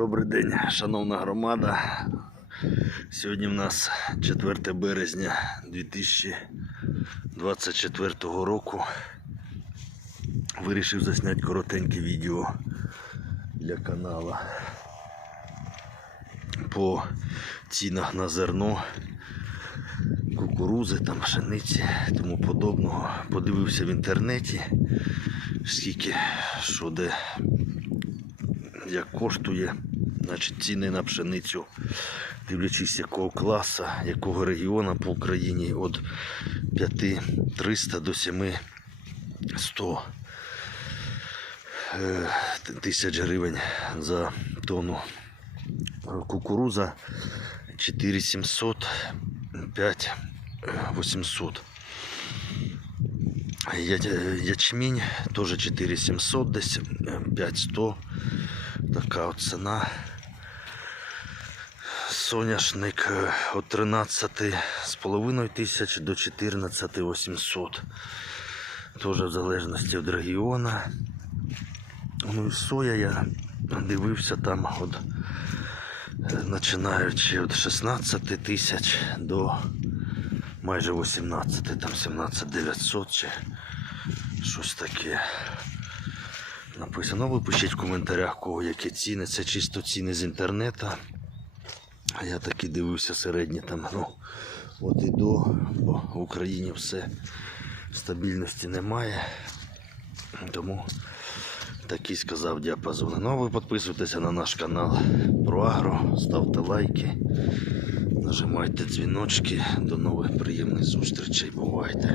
Добрий день, шановна громада. Сьогодні в нас 4 березня 2024 року. Вирішив засняти коротеньке відео для каналу по цінах на зерно, кукурузи, там, пшениці, тому подобного. Подивився в інтернеті, скільки що де як коштує, значить ціни на пшеницю, дивлячись якого класу, якого регіону по Україні від 5300 до 7100 е, тисяч гривень за тонну. Кукуруза 4700, 5800. Я- Ячмінь теж 4700 десь, 5100. Така от ціна. Соняшник е, від 13,5 тисяч до 14 800. Теж в залежності від регіону. Ну і соя я дивився там від е, починаючи від 16 тисяч до майже 18, там 17 900 чи щось таке. Написано, ви пишіть в коментарях, кого які ціни. Це чисто ціни з інтернету. А я таки дивився середні там, ну, от і до, бо в Україні все стабільності немає. Тому такий сказав діапазон. Ну, а ви підписуйтеся на наш канал про агро, ставте лайки, нажимайте дзвіночки. До нових приємних зустрічей. Бувайте!